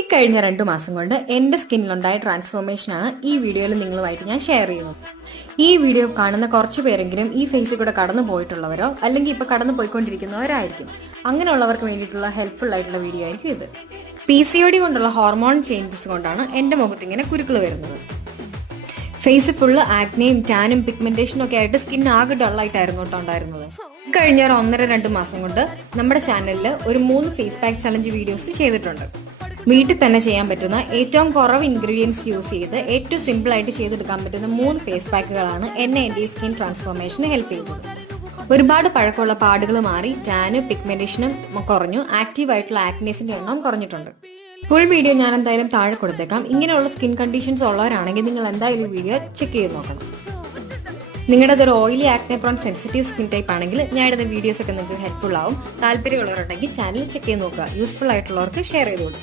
ഇക്കഴിഞ്ഞ 2 മാസം കൊണ്ട് എൻ്റെ സ്കിന്നിലുണ്ടായ ട്രാൻസ്ഫോർമേഷനാണ് ഈ വീഡിയോയിൽ നിങ്ങളുമായിട്ട് ഞാൻ ഷെയർ ചെയ്യുന്നത്. ഈ വീഡിയോ കാണുന്ന കുറച്ച് പേരെങ്കിലും ഈ ഫേസിൽ കൂടെ കടന്നു പോയിട്ടുള്ളവരോ അല്ലെങ്കിൽ ഇപ്പോൾ കടന്നു പോയിക്കൊണ്ടിരിക്കുന്നവരായിരിക്കും. അങ്ങനെയുള്ളവർക്ക് വേണ്ടിയിട്ടുള്ള ഹെൽപ്ഫുൾ ആയിട്ടുള്ള വീഡിയോ ആയിരിക്കും ഇത്. PCOD കൊണ്ടുള്ള ഹോർമോൺ ചേഞ്ചസ് കൊണ്ടാണ് എൻ്റെ മുഖത്ത് ഇങ്ങനെ കുരുക്കൾ വരുന്നത്. ഫേസ് ഫുള്ള് ആക്നെയും ടാനും പിഗ്മെന്റേഷനും ഒക്കെ ആയിട്ട് സ്കിൻ ആകെ ഡള്ളായിട്ടായിരുന്നു കേട്ടോ ഉണ്ടായിരുന്നത്. കഴിഞ്ഞ 1.5-2 മാസം കൊണ്ട് നമ്മുടെ ചാനലിൽ ഒരു 3 ഫേസ് പാക്ക് ചലഞ്ച് വീഡിയോസ് ചെയ്തിട്ടുണ്ട്. വീട്ടിൽ തന്നെ ചെയ്യാൻ പറ്റുന്ന ഏറ്റവും കുറവ് ഇൻഗ്രീഡിയൻസ് യൂസ് ചെയ്ത് ഏറ്റവും സിമ്പിൾ ആയിട്ട് ചെയ്തെടുക്കാൻ പറ്റുന്ന 3 ഫേസ് പാക്കുകളാണ് എൻ്റെ സ്കിൻ ട്രാൻസ്ഫോർമേഷന് ഹെൽപ്പ് ചെയ്തത്. ഒരുപാട് പഴക്കമുള്ള പാടുകൾ മാറി ടാനും പിഗ്മെന്റേഷനും കുറഞ്ഞു, ആക്റ്റീവ് ആയിട്ടുള്ള ആക്നേസിന്റെ എണ്ണം കുറഞ്ഞിട്ടുണ്ട്. ഫുൾ വീഡിയോ ഞാൻ എന്തായാലും താഴെ കൊടുത്തേക്കാം. ഇങ്ങനെയുള്ള സ്കിൻ കണ്ടീഷൻസ് ഉള്ളവരാണെങ്കിൽ നിങ്ങൾ എന്തായാലും ഈ വീഡിയോ ചെക്ക് ചെയ്ത് നോക്കണം. നിങ്ങളുടെ അതൊരു oily acne prone sensitive skin type ആണെങ്കിൽ ഞാൻ ഇടുന്ന വീഡിയോസ് ഒക്കെ നിങ്ങൾക്ക് ഹെൽപ്ഫുൾ ആവും. താല്പര്യമുള്ളവരുണ്ടെങ്കിൽ ചാനൽ ചെക്ക് ചെയ്ത് നോക്കുക. യൂസ്ഫുൾ ആയിട്ടുള്ളവർക്ക് ഷെയർ ചെയ്ത് കൊടുക്കുക.